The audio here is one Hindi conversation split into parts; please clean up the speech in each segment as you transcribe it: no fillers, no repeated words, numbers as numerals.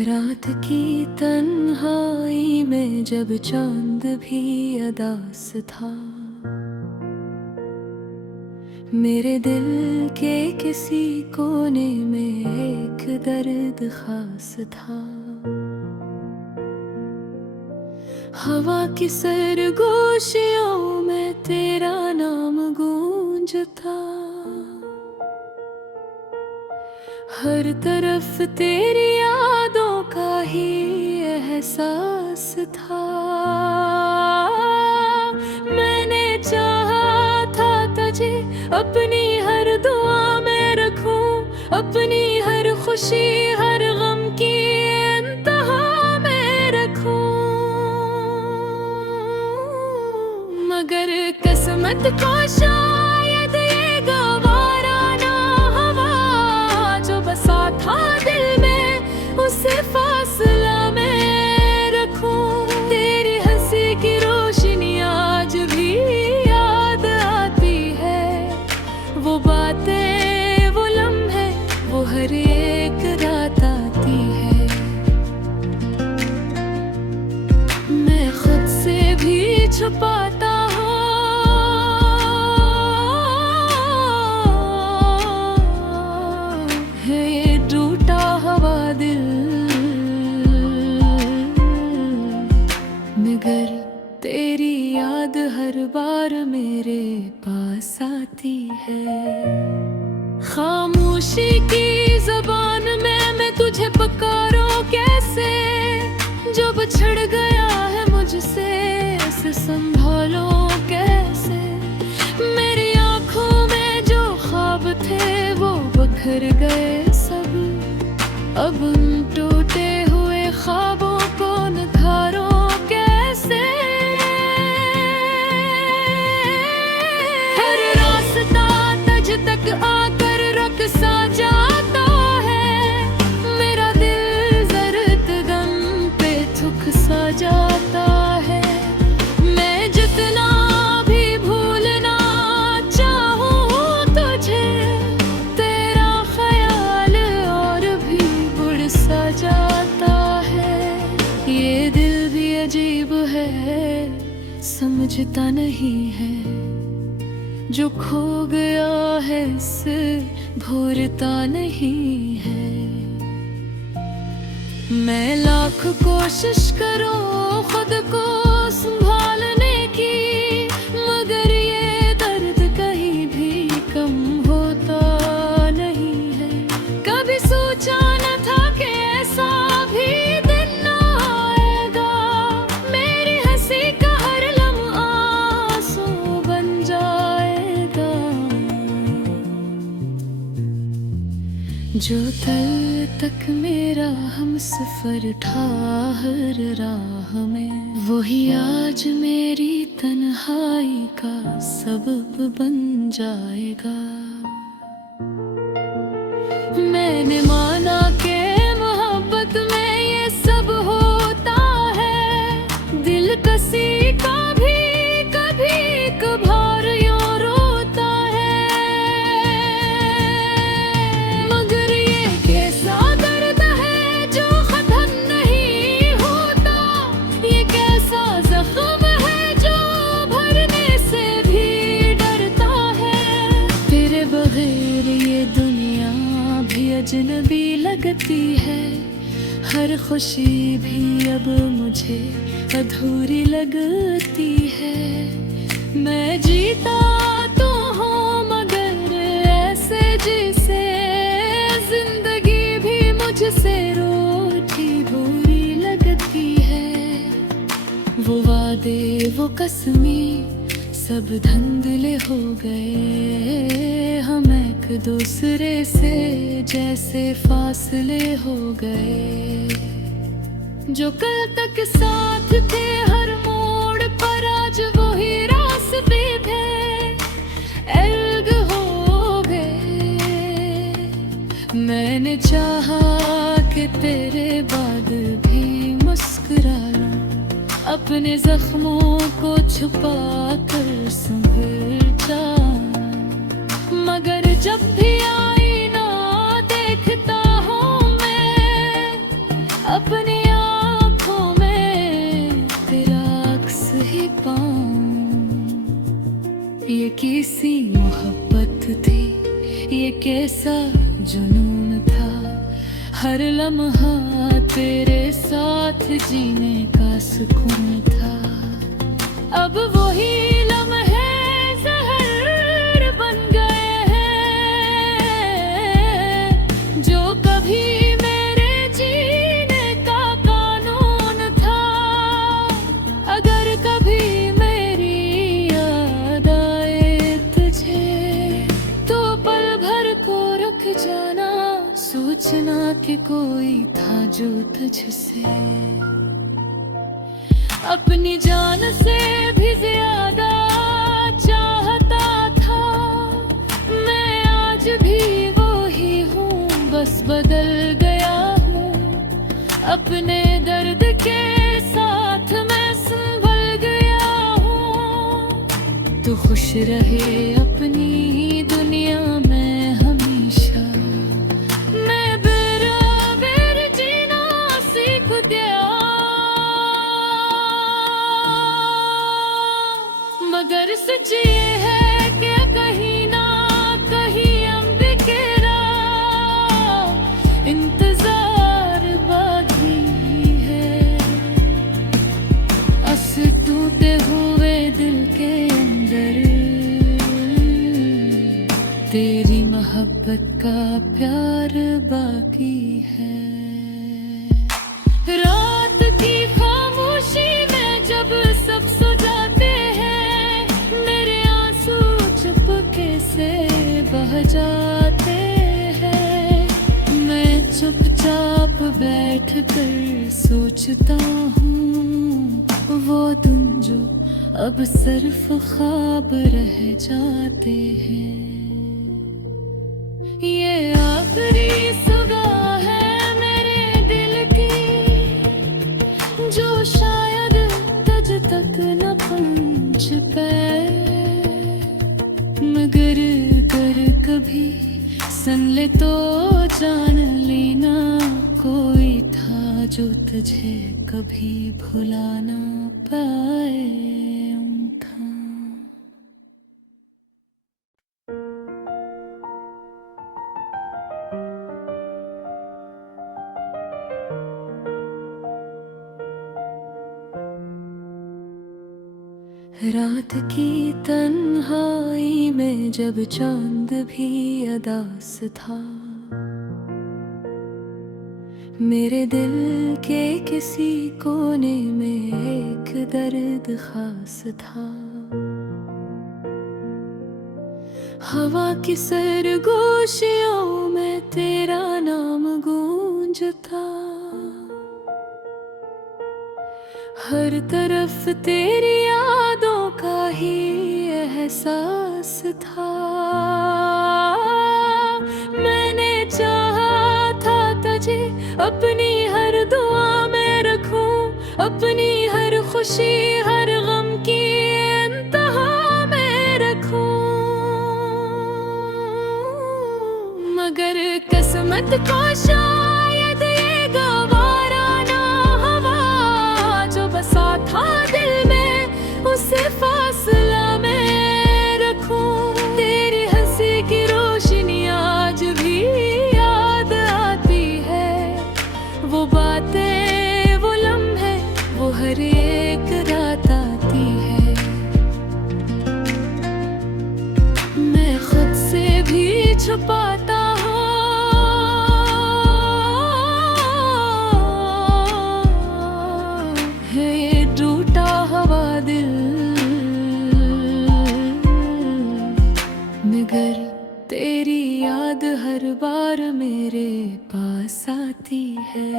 रात की तन्हाई में जब चांद भी अदास था, मेरे दिल के किसी कोने में एक दर्द खास था। हवा की सरगोशियों में तेरा नाम गूंजता, हर तरफ तेरी यादों का ही एहसास था। मैंने चाहा था तुझे अपनी हर दुआ में रखूं, अपनी हर खुशी हर गम की इंतहा में रखूं, मगर किस्मत को शायद ये गवारा ना हवा, जो बसा था दिल में उसे फासला में रखूं। तेरी हंसी की रोशनी आज भी याद आती है, वो बातें वो लम्हे वो हर एक रात आती है। मैं खुद से भी छुपाता मगर तेरी याद हर बार मेरे पास आती है। खामोशी की ज़बान में मैं तुझे पुकारूं कैसे, जो बिछड़ गया है मुझसे उसे संभालूं कैसे। मेरी आँखों में जो ख्वाब थे वो बिखर गए सब, अब उन टूटे हुए ख्वाबों को निखारूं कैसे। हर रास्ता तुझ तक आकर रुक सा जाता है, मेरा दिल जर्द गम पे थुक सा जाता है। मैं जितना भी भूलना चाहूं तुझे, तेरा ख्याल और भी बुढ़ सा जाता है। ये दिल भी अजीब है, समझता नहीं है, जो खो गया है इसे भूलता नहीं है। मैं लाख कोशिश करूं खुद को संभालने की, मगर ये दर्द कहीं भी कम होता नहीं है। कभी सोचा न था कि ऐसा भी दिन आएगा, मेरी हंसी का हर लम्हा आंसू बन जाएगा। जो तल तक मेरा हम सफर था हर राह में, वही आज मेरी तन्हाई का सबब बन जाएगा। मैंने माना कि मोहब्बत में ये सब होता है, दिल किसी का भी कभी कभार यूं रोता है। मगर ये कैसा दर्द है जो खत्म नहीं होता, ये कैसा जख्म है जो भरने से भी डरता है। तेरे बगैर ये दुनिया भी अजनबी लगती है, हर खुशी भी अब मुझे अधूरी लगती है। मैं जीता तो हूँ मगर ऐसे जिसे जिंदगी भी मुझसे रूठी बुरी लगती है। वो वादे वो कसमी सब धुंधले हो गए, हम एक दूसरे से जैसे फासले हो गए। जो कल तक साथ थे हर मोड़ पर आज वही रास्ते थे अलग हो गए। मैंने चाहा कि तेरे बाद भी मुस्कुरा लूं, अपने जख्मों को छुपा कर संभल जाऊं, मगर जब भी आईना देखता हूँ मैं कैसा जुनून था, हर लम्हा तेरे साथ जीने का सुकून था। अब वही लम्हे ज़हर बन गए हैं, जो कभी मेरे जीने का कानून था। अगर कभी मेरी याद आए तुझे, तो पल भर को रख जाना, सोचना कि कोई था जो तुझसे अपनी जान से भी ज्यादा चाहता था। मैं आज भी वो ही हूँ, बस बदल गया हूँ। अपने दर्द के साथ मैं संभल गया हूँ। तू खुश रहे अपनी ही दुनिया में हमेशा, मैं बराबर जीना सीख गया। मगर सच ये है कि कहीं ना कहीं हम बिखेरा, इंतजार बाकी है। अस टूटे हुए दिल के अंदर तेरी मोहब्बत का प्यार बाकी है। रात की खामोशी में जब सब सो जाते हैं, मेरे आंसू चुपके से बह जाते हैं। मैं चुपचाप बैठ कर सोचता हूँ, वो दिन जो अब सिर्फ ख्वाब रह जाते हैं। ये आखिरी सुबह है मेरे दिल की, जो शायद तुझ तक न पहुंच पाए। मगर कर कभी सुन ले तो जान लेना, कोई था जो तुझे कभी भुला ना पाए था। रात की तन्हाई में जब चांद भी अदास था, मेरे दिल के किसी कोने में एक दर्द खास था। हवा की सरगोशियों में तेरा नाम गूंजता, हर तरफ तेरी यादों का ही एहसास था। मैंने चाहा था तुझे अपनी हर दुआ में रखूं, अपनी हर खुशी हर गम की इंतहा में रखूं। मगर किस्मत को शायद ये गवारा ना हवा, जो बसा था दिल में उसे फासला में रखूं। तेरी हंसी की रोशनी आज भी याद आती है, वो बातें वो लम्हे वो हर एक रात आती है। मैं खुद से भी छुपाता मगर तेरी याद हर बार मेरे पास आती है।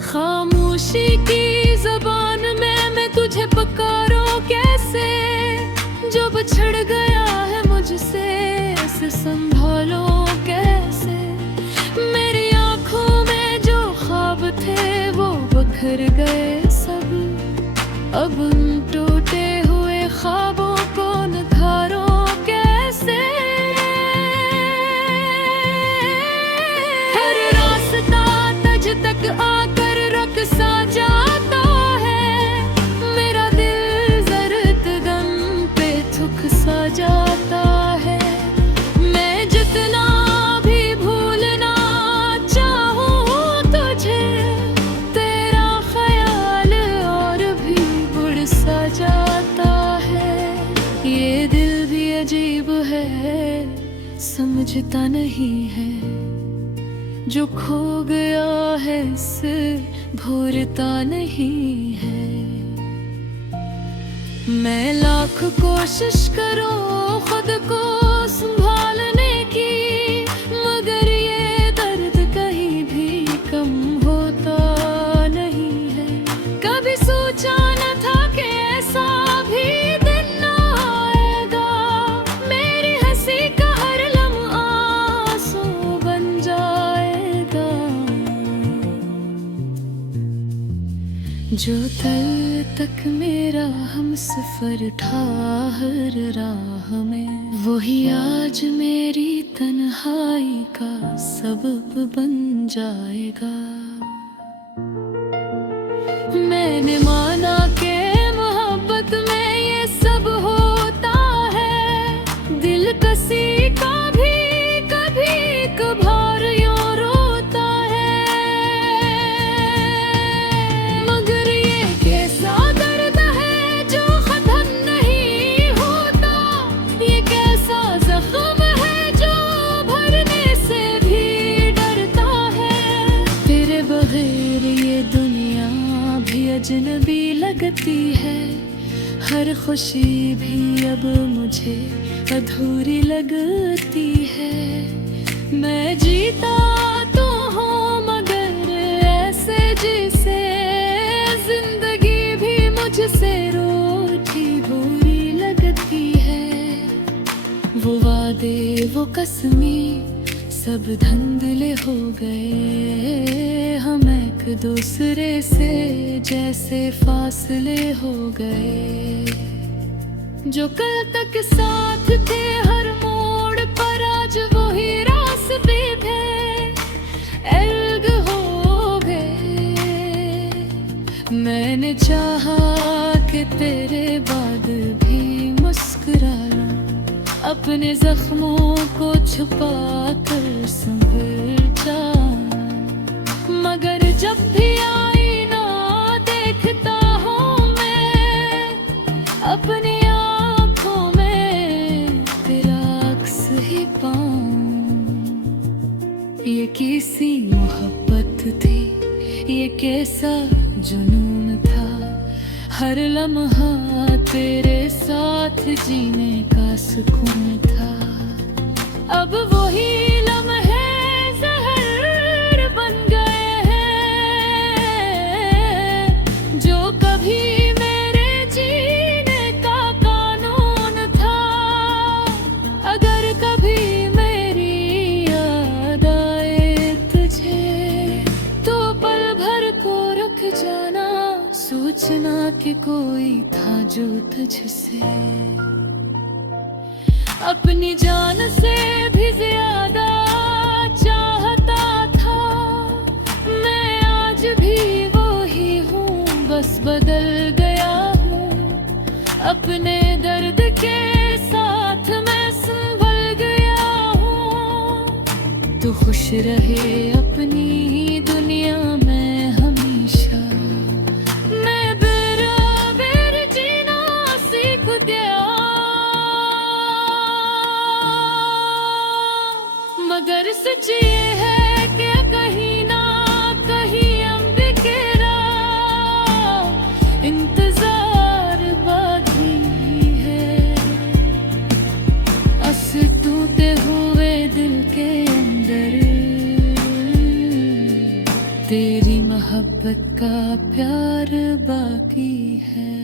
खामोशी की ज़बान में मैं तुझे पुकारूं कैसे, जो बिछड़ गया है मुझसे उसे संभालो कैसे। मेरी आँखों में जो ख्वाब थे वो बिखर गए सब, अब उन टूटे हुए ख्वाबों को निखारो कैसे। हर रास्ता तुझ तक आकर रुक सा जाता है, मेरा दिल जर्द गम पे थुक सा जाता है। मैं जितना समझता नहीं है, जो खो गया है इसे भूलता नहीं है। मैं लाख कोशिश करूं खुद को संभालने की, मगर ये दर्द कहीं भी कम होता नहीं है। कभी सोचा न था कि ऐसा भी दिन आएगा, मेरी हंसी का हर लम्हा आंसू बन जाएगा। जो तल तक मेरा हम सफर था हर राह में, वही आज मेरी तन्हाई का सबब बन जाएगा। मैंने माना कि मोहब्बत में ये सब होता है, दिल किसी का भी कभी कभार यूं रोता है। मगर ये कैसा दर्द है जो खत्म नहीं होता, ये कैसा जख्म है जो भरने से भी डरता है। तेरे बगैर ये दुनिया भी अजनबी लगती है, हर खुशी भी अब मुझे अधूरी लगती है। मैं जीता तो हूँ मगर ऐसे जैसे जिंदगी भी मुझसे रूठी बुरी लगती है। वो वादे वो कसमें सब धुंधले हो गए, हम एक दूसरे से जैसे फासले हो गए। जो कल तक साथ थे हर मोड़ पर, आज वही रास्ते थे अलग हो गए। मैंने चाहा कि तेरे बाद भी मुस्कुरा लूं, अपने जख्मों को छुपा कर संभल जाऊं। मगर जब भी आईना देखता हूँ मैं, अपनी आँखों में तेरा अक्स ही पाऊं। ये किसी मोहब्बत थी, ये कैसा जुनून था, हर लम्हा तेरे साथ जीने का सुकून था। अब वही लम्हे जहर बन गए हैं, जो कभी मेरे जीने का कानून था। अगर कभी मेरी याद आए तुझे, तो पल भर को रुक जाना, सोचना कि कोई था जो तुझसे अपनी जान से भी ज्यादा चाहता था। मैं आज भी वो ही हूँ, बस बदल गया हूँ। अपने दर्द के साथ मैं संभल गया हूँ। तू खुश रहे अपनी दुनिया में हमेशा, मैं बेराबेर जीना सीख गया। मगर सच ये है कि कहीं ना कहीं हम बिखेरा, इंतजार बाकी है। अस टूटे हुए दिल के अंदर तेरी मोहब्बत का प्यार बाकी है।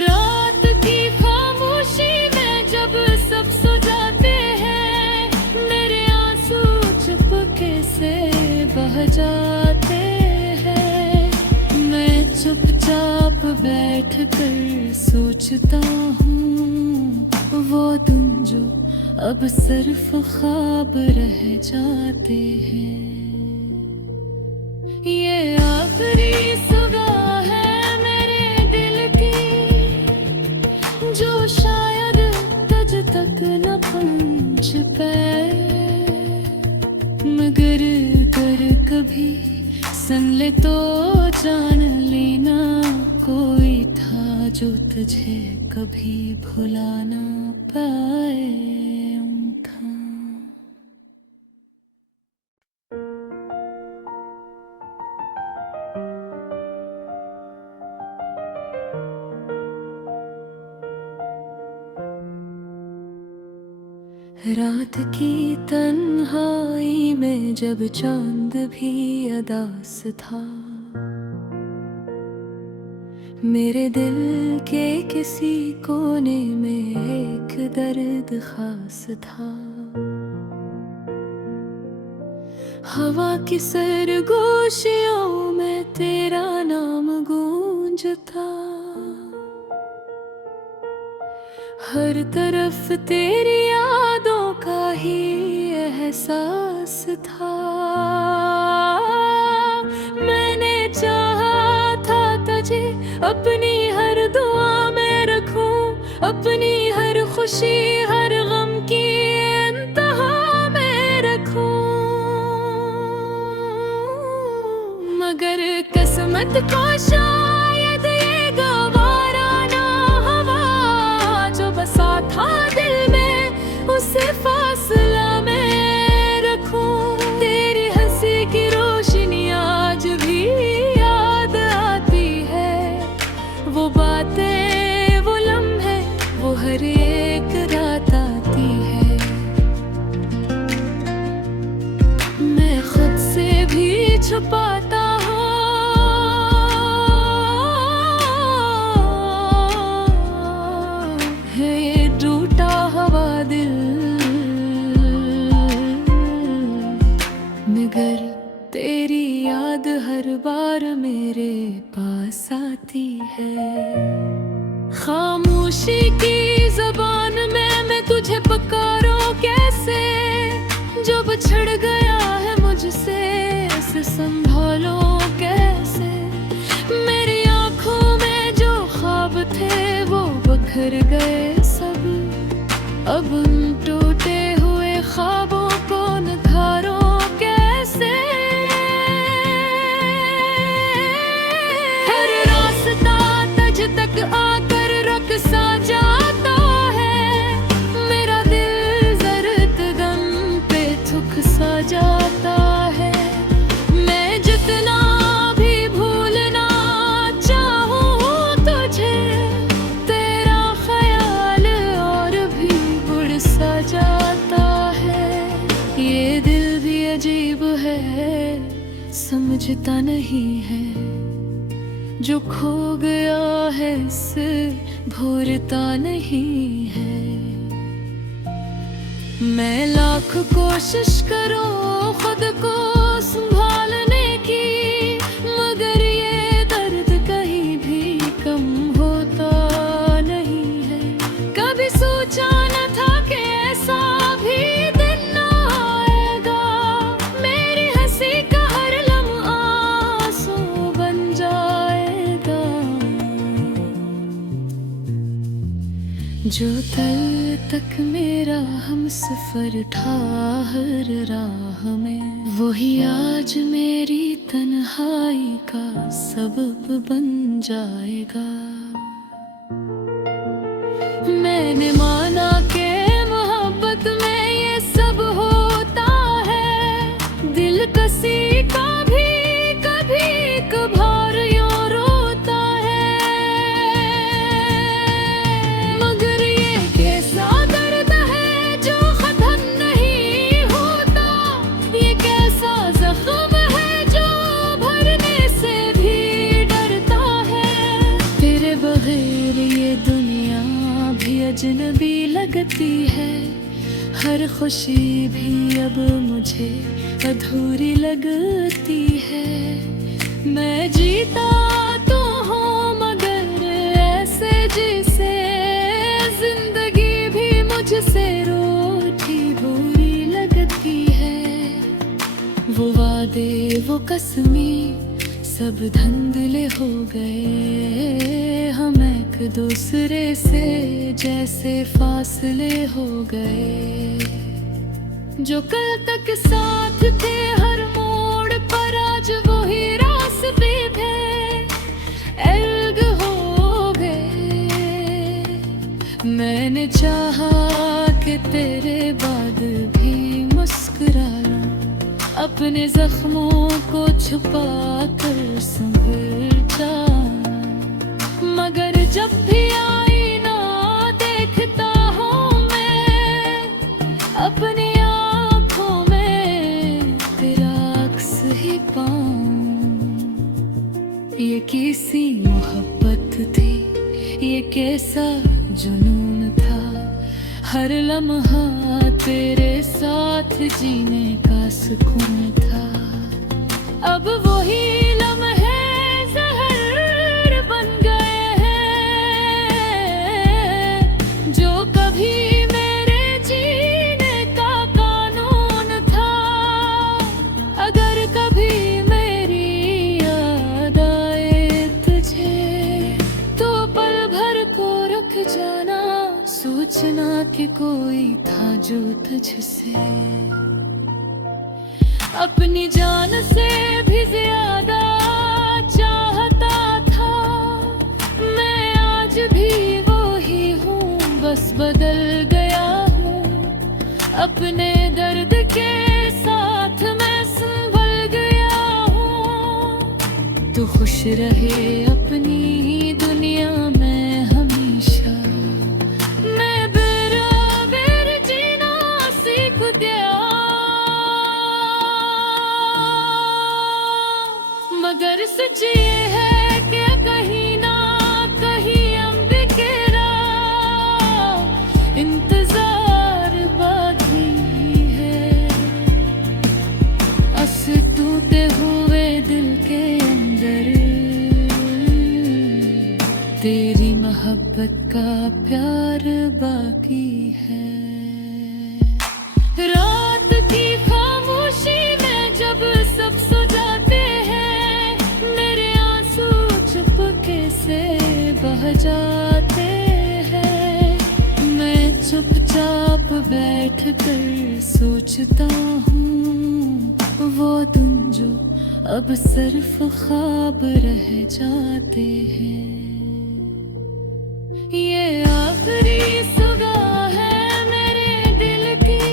रात की खामोशी में जब सब सो जाते हैं, मेरे आंसू चुपके से बह जाते हैं। मैं चुपचाप बैठ कर सोचता हूँ, वो दिन जो अब सिर्फ ख्वाब रह जाते हैं। ये आखिरी सुबह है मेरे दिल की, जो शायद तुझ तक न पहुंच पाए। मगर कर कभी सुन ले तो जान लेना, कोई था जो तुझे कभी भुला ना पाए। रात की तन्हाई में जब चांद भी अदास था, मेरे दिल के किसी कोने में एक दर्द खास था। हवा की सरगोशियों में तेरा नाम गूंजता, हर तरफ तेरी यादों का ही एहसास था। मैंने चाहा था तुझे अपनी हर दुआ में रखूं, अपनी हर खुशी हर गम की इंतहा में रखूं, मगर किस्मत को शायद ये गवारा ना हवा, जो बसा था दिल में उसे फासला में रखूं। तेरी हंसी की रोशनी आज भी याद आती है, वो बातें वो लम्हे वो हर एक रात आती है। मैं खुद से भी छुपाता मगर तेरी याद हर बार मेरे पास आती है। खामोशी की ज़बान में मैं तुझे पुकारूं कैसे, जो बिछड़ गया है मुझसे उसे संभालो कैसे। मेरी आँखों में जो ख्वाब थे वो बिखर गए सब, अब उन टूटे हुए ख्वाबों को निखारो कैसे। हर रास्ता तुझ तक आकर रुक सा जाता है, मेरा दिल जर्द दम पे थुक सा जाता है। मैं जितना भी भूलना चाहूँ तुझे, तेरा ख्याल और भी बुढ़ सा जाता है। ये दिल भी अजीब है, समझता नहीं है, जो खो गया है इसे भूलता नहीं है। मैं लाख कोशिश करूं खुद को संभालने की, मगर ये दर्द कहीं भी कम होता नहीं है। कभी सोचा न था कि ऐसा भी दिन आएगा, मेरी हंसी का हर लम्हा आंसू बन जाएगा। जो तल तक मेरा हम सफर था हर राह में, वही आज मेरी तन्हाई का सबब बन जाएगा। मैंने माना कि मोहब्बत में ये सब होता है, दिल किसी का भी कभी कभार यूं रोता है। मगर ये कैसा दर्द है जो खत्म नहीं होता, ये कैसा जख्म है जो भरने से भी डरता है। तेरे बगैर ये दुनिया भी अजनबी लगती है, हर खुशी भी अब मुझे अधूरी लगती है। मैं जीता तो हूँ मगर ऐसे जिसे जिंदगी भी मुझसे रूठी बुरी लगती है। वो वादे वो कसमें सब धुंधले हो गए, हम एक दूसरे से जैसे फासले हो गए। जो कल तक साथ थे हर मोड़ पर आज वो ही रास्ते थे अलग हो गए। मैंने चाहा कि तेरे बाद भी मुस्कुरा लूं, अपने जख्मों को छुपा कर संभल जाऊं, मगर जब भी आईना देखता हूँ मैं कैसी मोहब्बत थी, ये कैसा जुनून था। हर लम्हा तेरे साथ जीने का सुकून था। अब वही लम्हे ज़हर बन गए हैं, जो कभी मेरे जीने का कानून था। अगर कभी मेरी याद आए तुझे, तो पल भर को रुक जाना, सोचना कि कोई था जो तुझसे अपनी जान से भी ज्यादा चाहता था। मैं आज भी वो ही हूँ, बस बदल गया हूँ। अपने दर्द के साथ मैं संभल गया हूँ। तू खुश रहे अपनी ही दुनिया में हमेशा, मैं बेराबेर जीना सीख गया। मगर सच ये है कि कहीं ना कहीं हम बिखेरा, इंतजार बाकी है। अस टूटे हुए दिल के अंदर तेरी मोहब्बत का प्यार बाकी है। रात की खामोशी में जब सब सो जाते हैं, मेरे आंसू चुपके से बह जाते हैं। मैं चुपचाप बैठ कर सोचता हूँ, वो दिन जो अब सिर्फ ख्वाब रह जाते हैं। ये आखिरी सुबह है मेरे दिल की,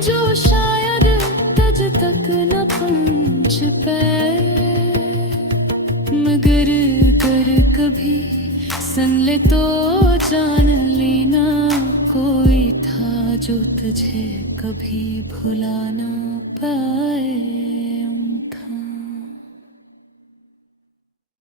जो शायद तुझ तक न पहुंच पाए। मगर कर कभी संग ले तो जान लेना, कोई था जो तुझे कभी भुला ना पाए।